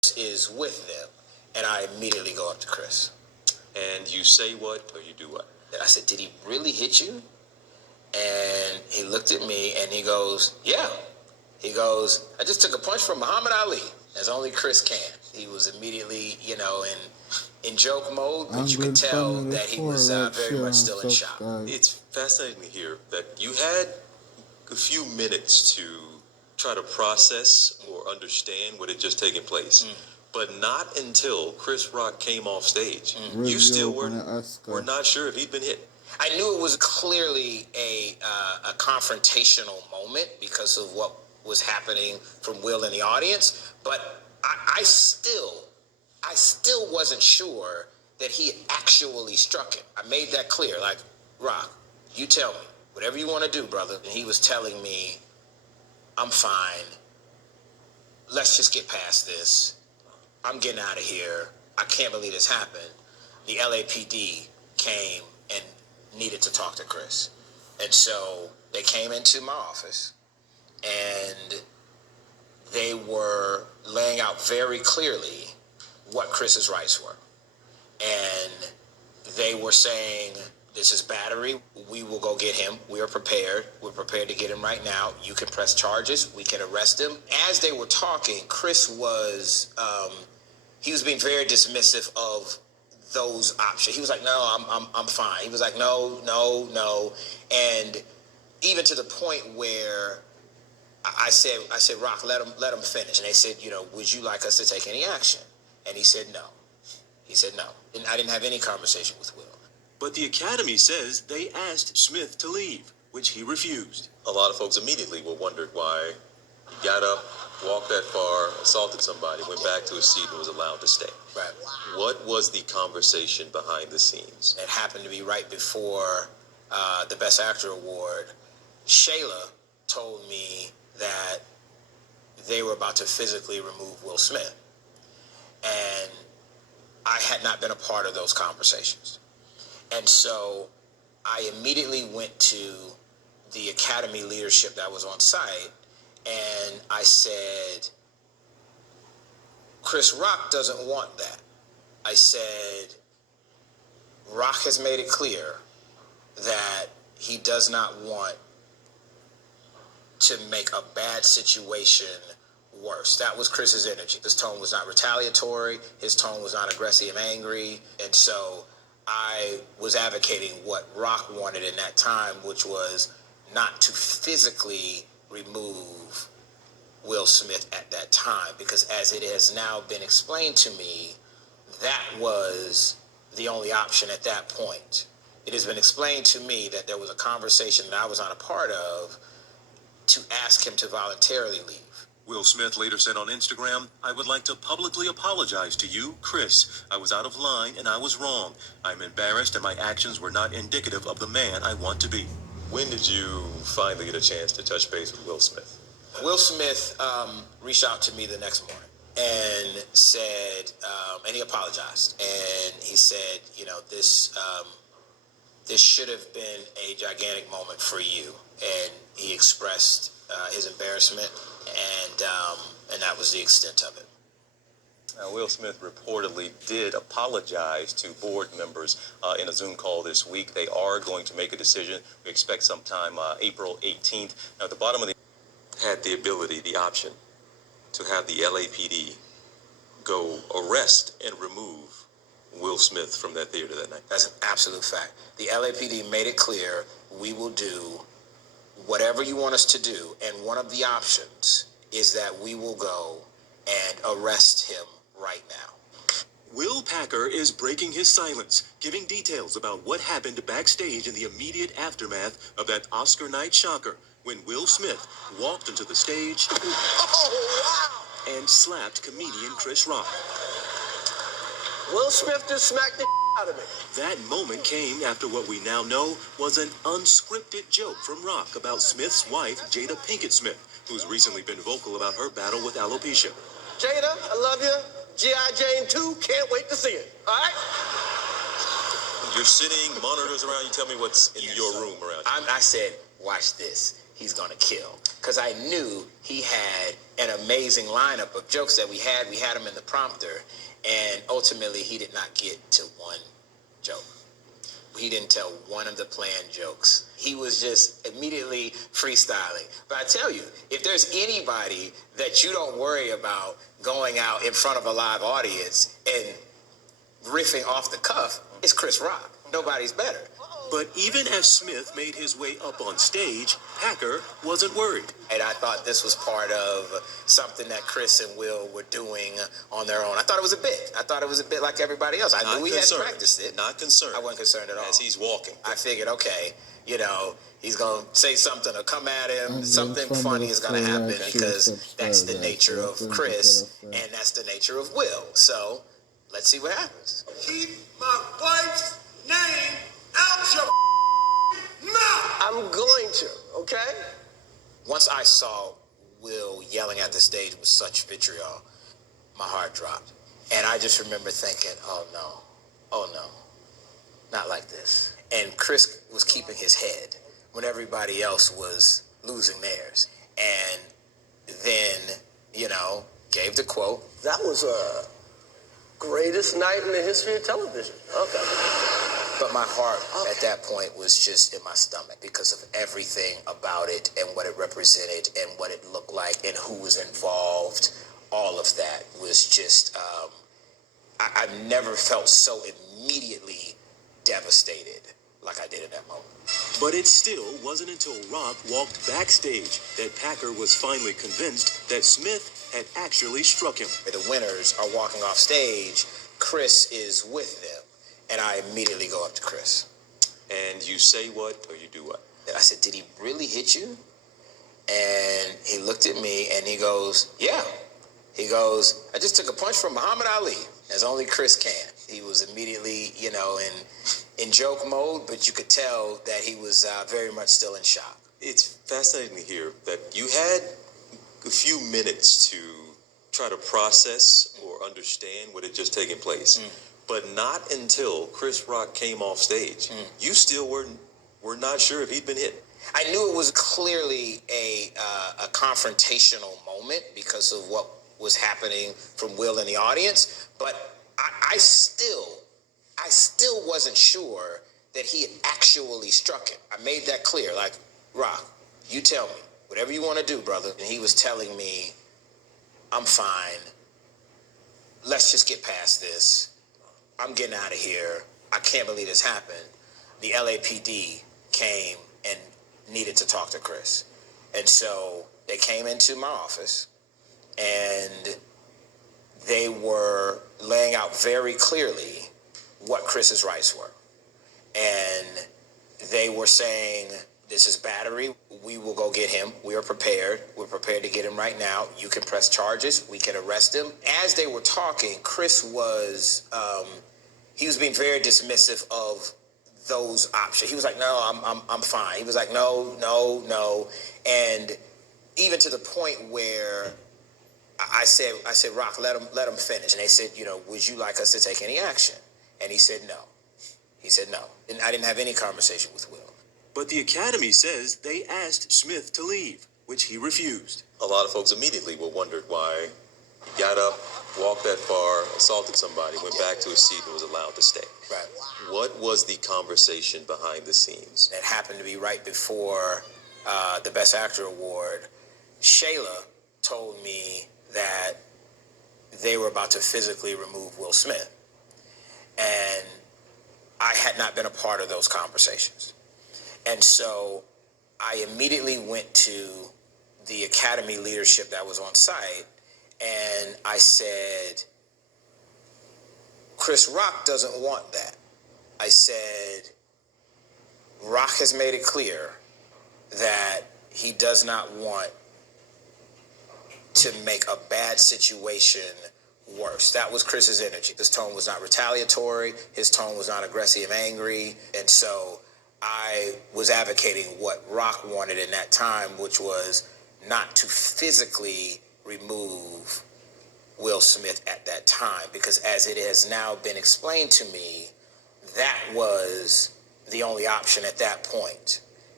is with them. And I immediately go up to Chris. And you say what, or you do what? And I said, did he really hit you? And he looked at me and he goes, yeah. He goes, I just took a punch from Muhammad Ali, as only Chris can. He was immediately, in joke mode, but you could tell that he was very much still in shock. It's fascinating to hear that you had a few minutes to try to process or understand what had just taken place. But not until Chris Rock came off stage. You still were not sure if he'd been hit. I knew it was clearly a confrontational moment because of what was happening from Will in the audience, but I still wasn't sure that he had actually struck him. I made that clear, like, Rock, you tell me, whatever you want to do, brother. And he was telling me, I'm fine. Let's just get past this. I'm getting out of here. I can't believe this happened. The LAPD came and needed to talk to Chris. And so they came into my office and they were laying out very clearly what Chris's rights were. And they were saying, this is battery. We will go get him. We are prepared. We're prepared to get him right now. You can press charges. We can arrest him. As they were talking, Chris was, he was being very dismissive of those options. He was like, no, I'm fine. He was like, no. And even to the point where I said, Rock, let him finish. And they said, would you like us to take any action? And he said, no. He said, no. And I didn't have any conversation with Will. But the Academy says they asked Smith to leave, which he refused. A lot of folks immediately will wonder why he got up, walked that far, assaulted somebody, went back to his seat and was allowed to stay. Right. What was the conversation behind the scenes? It happened to be right before the Best Actor Award. Shayla told me that they were about to physically remove Will Smith. And I had not been a part of those conversations. And so I immediately went to the Academy leadership that was on site and I said, Chris Rock doesn't want that. I said, Rock has made it clear that he does not want to make a bad situation worse. That was Chris's energy. His tone was not retaliatory. His tone was not aggressive and angry. And so I was advocating what Rock wanted in that time, which was not to physically remove Will Smith at that time, because as it has now been explained to me, that was the only option at that point. It has been explained to me that there was a conversation that I was not a part of to ask him to voluntarily leave. Will Smith later said on Instagram, I would like to publicly apologize to you, Chris. I was out of line and I was wrong. I'm embarrassed and my actions were not indicative of the man I want to be. When did you finally get a chance to touch base with Will Smith? Will Smith reached out to me the next morning and said, and he apologized. And he said, this should have been a gigantic moment for you. And he expressed his embarrassment, and that was the extent of it. Now, Will Smith reportedly did apologize to board members in a Zoom call this week. They are going to make a decision. We expect sometime April 18th. Now, at the bottom of the had the ability, the option, to have the LAPD go arrest and remove Will Smith from that theater that night. That's an absolute fact. The LAPD made it clear, we will do whatever you want us to do, and one of the options is that we will go and arrest him right now. Will Packer is breaking his silence, giving details about what happened backstage in the immediate aftermath of that Oscar night shocker when Will Smith walked onto the stage and slapped comedian Chris Rock. Will Smith just smacked the out of me. That moment came after what we now know was an unscripted joke from Rock about Smith's wife, Jada Pinkett Smith, who's recently been vocal about her battle with alopecia. Jada, I love you. G.I. Jane 2, can't wait to see it. All right? You're sitting, monitors around you. Tell me what's in your room around you. I said, watch this. He's going to kill. because I knew he had an amazing lineup of jokes that we had. We had him in the prompter, and ultimately he did not get to one joke. He didn't tell one of the planned jokes. He was just immediately freestyling. But I tell you, if there's anybody that you don't worry about going out in front of a live audience and riffing off the cuff, it's Chris Rock. Nobody's better. But even as Smith made his way up on stage, Packer wasn't worried. And I thought this was part of something that Chris and Will were doing on their own. I thought it was a bit. I thought it was a bit like everybody else. I knew we hadn't practiced it. Not concerned. I wasn't concerned at all. As he's walking. I figured, okay, you know, he's going to say something or come at him. Something funny is going to happen because that's the nature of Chris and that's the nature of Will. So let's see what happens. Keep my wife's name out your mouth. I'm going to, okay? Once I saw Will yelling at the stage with such vitriol, my heart dropped. And I just remember thinking, oh no, not like this. And Chris was keeping his head when everybody else was losing theirs. And then, you know, gave the quote. That was a greatest night in the history of television. Okay. But my heart at that point was just in my stomach because of everything about it and what it represented and what it looked like and who was involved. All of that was just, I've never felt so immediately devastated like I did in that moment. But it still wasn't until Rock walked backstage that Packer was finally convinced that Smith had actually struck him. The winners are walking off stage. Chris is with them. And I immediately go up to Chris. And you say what or you do what? And I said, did he really hit you? And he looked at me and he goes, yeah. He goes, I just took a punch from Muhammad Ali, as only Chris can. He was immediately, you know, in joke mode, but you could tell that he was very much still in shock. It's fascinating to hear that you had a few minutes to try to process or understand what had just taken place. But not until Chris Rock came off stage, you still were not sure if he'd been hit. I knew it was clearly a confrontational moment because of what was happening from Will in the audience, but I still wasn't sure that he had actually struck him. I made that clear, like, Rock, you tell me, whatever you want to do, brother. And he was telling me, I'm fine. Let's just get past this. I'm getting out of here. I can't believe this happened. The LAPD came and needed to talk to Chris. And so they came into my office and they were laying out very clearly what Chris's rights were. And they were saying, this is battery. We will go get him. We are prepared. We're prepared to get him right now. You can press charges. We can arrest him. As they were talking, Chris was, he was being very dismissive of those options. He was like, no, I'm fine. He was like, no. And even to the point where I said, Rock, let him finish. And they said, you know, would you like us to take any action? And he said, no. He said, no. And I didn't have any conversation with Will. But the Academy says they asked Smith to leave, which he refused. A lot of folks immediately were wondered why he got up, walked that far, assaulted somebody, went back to his seat and was allowed to stay. Right. What was the conversation behind the scenes? It happened to be right before the Best Actor Award. Shayla told me that they were about to physically remove Will Smith. And I had not been a part of those conversations. And so I immediately went to the Academy leadership that was on site and I said, Chris Rock doesn't want that. I said, Rock has made it clear that he does not want to make a bad situation worse. That was Chris's energy. His tone was not retaliatory. His tone was not aggressive and angry. And so I was advocating what Rock wanted in that time, which was not to physically remove Will Smith at that time, because as it has now been explained to me, that was the only option at that point.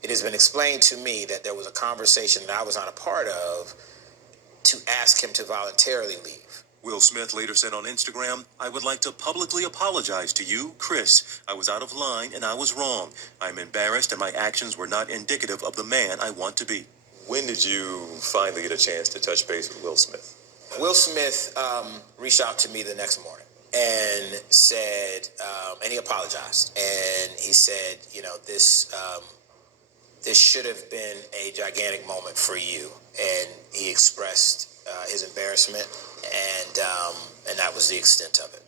It has been explained to me that there was a conversation that I was not a part of to ask him to voluntarily leave. Will Smith later said on Instagram, "I would like to publicly apologize to you, Chris. I was out of line and I was wrong. I'm embarrassed and my actions were not indicative of the man I want to be." When did you finally get a chance to touch base with Will Smith? Will Smith reached out to me the next morning and said, and he apologized. And he said, this should have been a gigantic moment for you. And he expressed his embarrassment, and that was the extent of it.